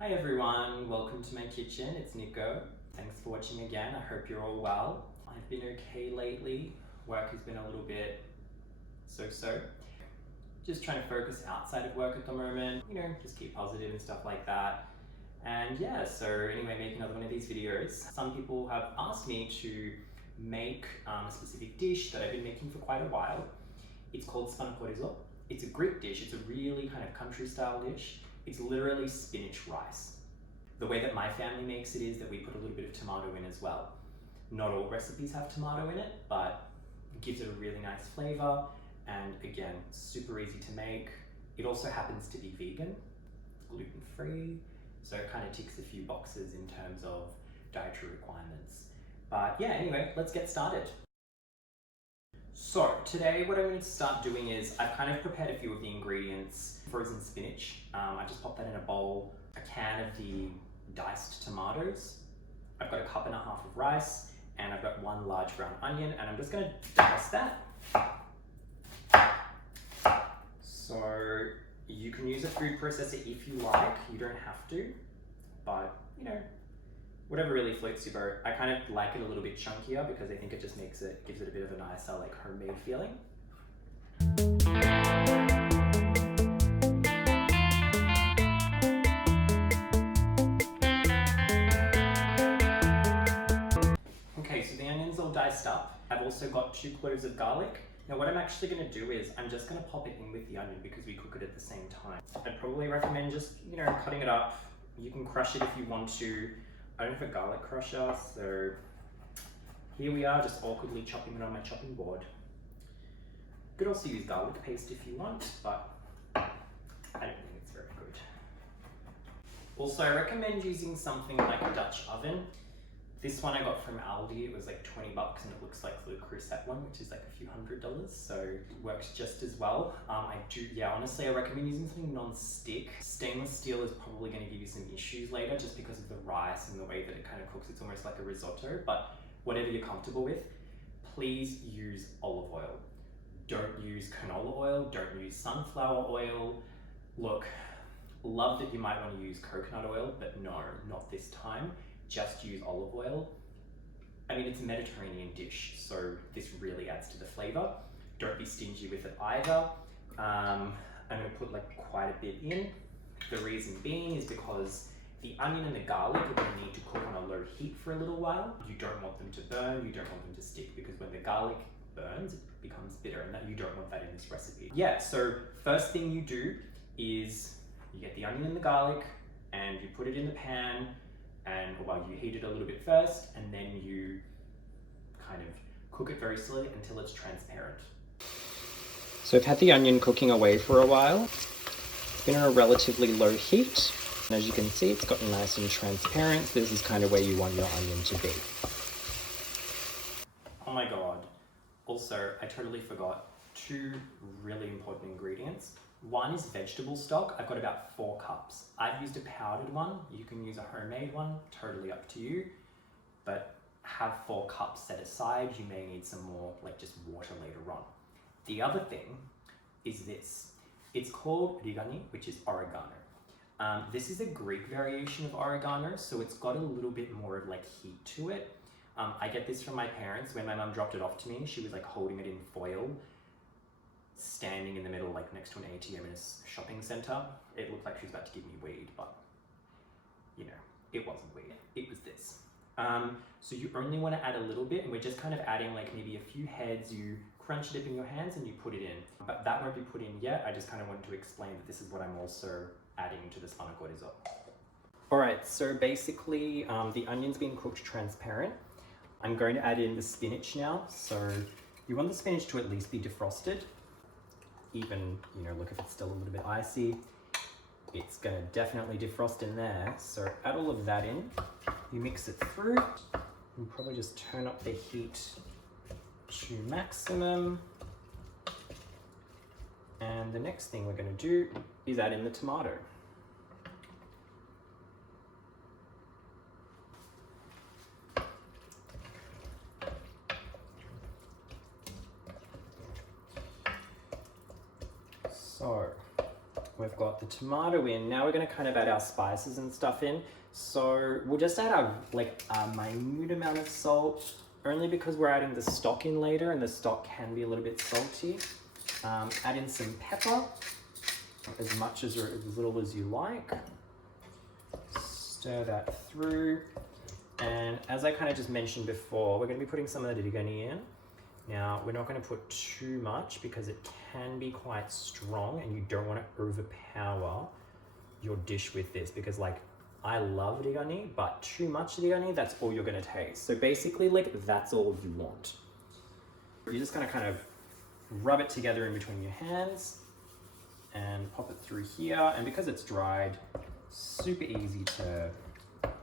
Hi everyone, welcome to my kitchen. It's Niko. Thanks for watching again. I hope you're all well. I've been okay lately. Work has been a little bit so-so. Just trying to focus outside of work at the moment, just keep positive and stuff like that. And yeah, so anyway, make another one of these videos. Some people have asked me to make a specific dish that I've been making for quite a while. It's called Spanakorizo. It's a Greek dish. It's a really kind of country style dish. It's literally spinach rice. The way that my family makes it is that we put a little bit of tomato in as well. Not all recipes have tomato in it, but it gives it a really nice flavor. And again, super easy to make. It also happens to be vegan, gluten-free, so it kind of ticks a few boxes in terms of dietary requirements. But yeah, anyway, let's get started. So today what I'm going to start doing is I've kind of prepared a few of the ingredients. Frozen spinach, I just popped that in a bowl, a can of the diced tomatoes, I've got a cup and a half of rice, and I've got one large brown onion, and I'm just going to dice that. So you can use a food processor if you like, you don't have to, but whatever really floats your boat. I kind of like it a little bit chunkier because I think it just gives it a bit of a nicer like homemade feeling. Okay, so the onion's all diced up. I've also got 2 cloves of garlic. Now what I'm actually going to do is I'm just going to pop it in with the onion because we cook it at the same time. I'd probably recommend just, cutting it up. You can crush it if you want to. I don't have a garlic crusher, so here we are, just awkwardly chopping it on my chopping board. You could also use garlic paste if you want, but I don't think it's very good. Also, I recommend using something like a Dutch oven. This one I got from Aldi, it was like 20 bucks and it looks like the Crusette one, which is like a few $100s, so it works just as well. Honestly, I recommend using something non-stick. Stainless steel is probably going to give you some issues later just because of the rice and the way that it kind of cooks. It's almost like a risotto, but whatever you're comfortable with, please use olive oil. Don't use canola oil, don't use sunflower oil. Look, love that you might want to use coconut oil, but no, not this time. Just use olive oil. I mean, it's a Mediterranean dish, so this really adds to the flavor. Don't be stingy with it either. I'm gonna put like quite a bit in. The reason being is because the onion and the garlic are gonna need to cook on a low heat for a little while. You don't want them to burn, you don't want them to stick, because when the garlic burns, it becomes bitter, and you don't want that in this recipe. Yeah, so first thing you do is you get the onion and the garlic, and you put it in the pan, and you heat it a little bit first, and then you kind of cook it very slowly until it's transparent. So I've had the onion cooking away for a while. It's been on a relatively low heat. And as you can see, it's gotten nice and transparent. This is kind of where you want your onion to be. Oh my God. Also, I totally forgot 2 really important ingredients. One is vegetable stock. I've got about 4 cups. I've used a powdered one. You can use a homemade one, totally up to you. But have 4 cups set aside. You may need some more, like just water later on. The other thing is this. It's called rigani, which is oregano. This is a Greek variation of oregano, so it's got a little bit more of like heat to it. I get this from my parents. When my mum dropped it off to me, she was like holding it in foil, standing in the middle, like next to an ATM in a shopping center. It looked like she was about to give me weed, but it wasn't weed. It was this. So you only want to add a little bit, and we're just kind of adding like maybe a few heads. You crunch it up in your hands and you put it in. But that won't be put in yet. I just kind of wanted to explain that this is what I'm also adding to the Spanakorizo. All right, so basically the onion's been cooked transparent. I'm going to add in the spinach now. So you want the spinach to at least be defrosted. Even, look, if it's still a little bit icy, it's gonna definitely defrost in there. So add all of that in, you mix it through, and probably just turn up the heat to maximum. And the next thing we're gonna do is add in the tomato. So We've got the tomato in. Now we're going to kind of add our spices and stuff in. So we'll just add a minute amount of salt, only because we're adding the stock in later and the stock can be a little bit salty. Add in some pepper, as much as or as little as you like. Stir that through. And as I kind of just mentioned before, we're going to be putting some of the digani in. Now, we're not going to put too much because it can be quite strong and you don't want to overpower your dish with this, because like I love digani, but too much digani, that's all you're going to taste. So basically like that's all you want. You're just going to kind of rub it together in between your hands and pop it through here. And because it's dried, super easy to kind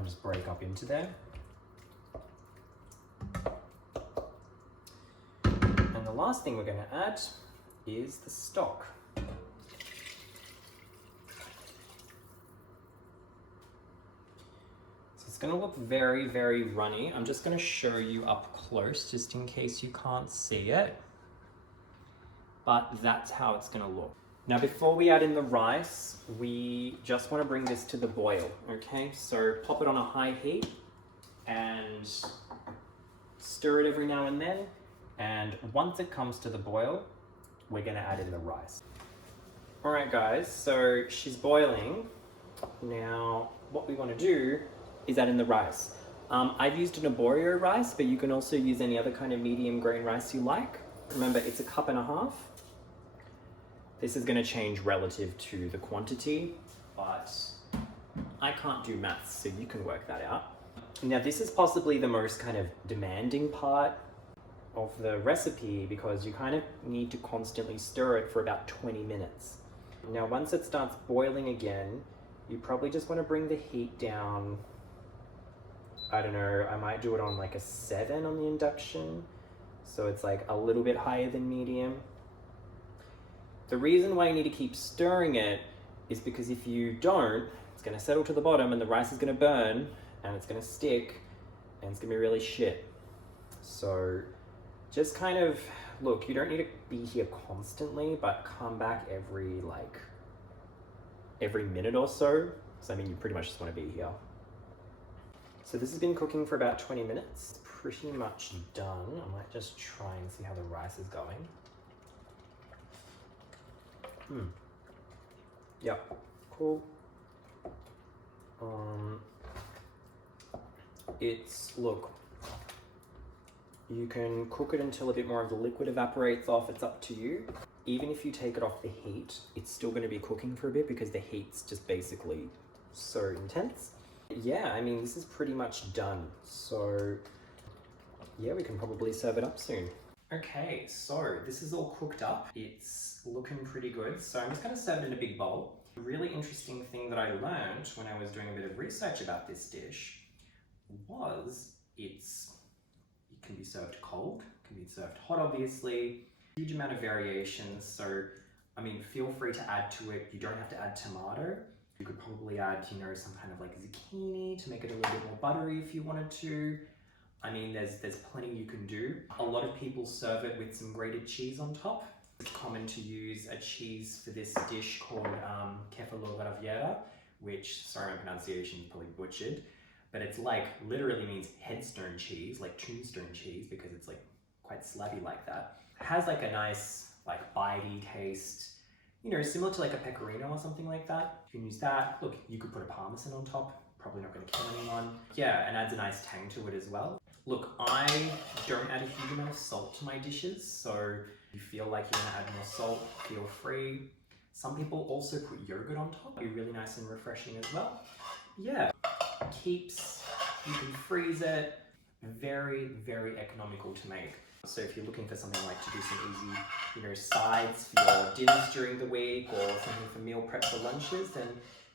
of just break up into there. And the last thing we're going to add is the stock. So it's going to look very, very runny. I'm just going to show you up close just in case you can't see it. But that's how it's going to look. Now, before we add in the rice, we just want to bring this to the boil, okay? So pop it on a high heat and stir it every now and then. And once it comes to the boil, we're going to add in the rice. All right, guys, so she's boiling. Now, what we want to do is add in the rice. I've used an aborio rice, but you can also use any other kind of medium grain rice you like. Remember, it's 1.5 cups. This is going to change relative to the quantity, but I can't do maths, so you can work that out. Now, this is possibly the most kind of demanding part of the recipe because you kind of need to constantly stir it for about 20 minutes. Now, once it starts boiling again, you probably just want to bring the heat down. I don't know, I might do it on like a 7 on the induction. So it's like a little bit higher than medium. The reason why you need to keep stirring it is because if you don't, it's going to settle to the bottom and the rice is going to burn and it's going to stick and it's going to be really shit. So just kind of, look, you don't need to be here constantly, but come back every minute or so. So I mean, you pretty much just want to be here. So this has been cooking for about 20 minutes. It's pretty much done. I might just try and see how the rice is going. Yep, cool. Look, you can cook it until a bit more of the liquid evaporates off, it's up to you. Even if you take it off the heat, it's still going to be cooking for a bit because the heat's just basically so intense. Yeah, I mean, this is pretty much done. So yeah, we can probably serve it up soon. Okay, so this is all cooked up. It's looking pretty good. So I'm just going to serve it in a big bowl. A really interesting thing that I learned when I was doing a bit of research about this dish was it can be served cold, can be served hot, obviously. Huge amount of variations. So, I mean, feel free to add to it. You don't have to add tomato. You could probably add, you know, some kind of like zucchini to make it a little bit more buttery if you wanted to. I mean, there's plenty you can do. A lot of people serve it with some grated cheese on top. It's common to use a cheese for this dish called kefalo graviera, which, sorry, my pronunciation is probably butchered, but it's like, literally means headstone cheese, like tombstone cheese, because it's like quite slabby like that. It has like a nice, like bitey taste, you know, similar to like a pecorino or something like that. You can use that. Look, you could put a parmesan on top. Probably not going to kill anyone. Yeah, and adds a nice tang to it as well. Look, I don't add a huge amount of salt to my dishes, so if you feel like you want to add more salt, feel free. Some people also put yogurt on top. It'd be really nice and refreshing as well. Yeah, keeps, you can freeze it. Very, very economical to make. So if you're looking for something like to do some easy, you know, sides for your dinners during the week or something for meal prep for lunches, then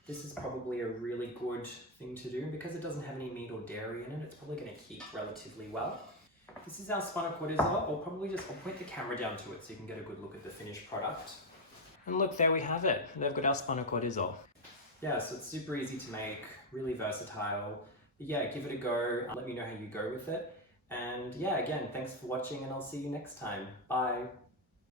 this is probably a really good thing to do. And because it doesn't have any meat or dairy in it, it's probably going to keep relatively well. This is our Spanakorizo. I'll point the camera down to it so you can get a good look at the finished product. And look, there we have it. They've got our Spanakorizo. Yeah, so it's super easy to make, really versatile. But yeah, give it a go. Let me know how you go with it. And yeah, again, thanks for watching and I'll see you next time. Bye.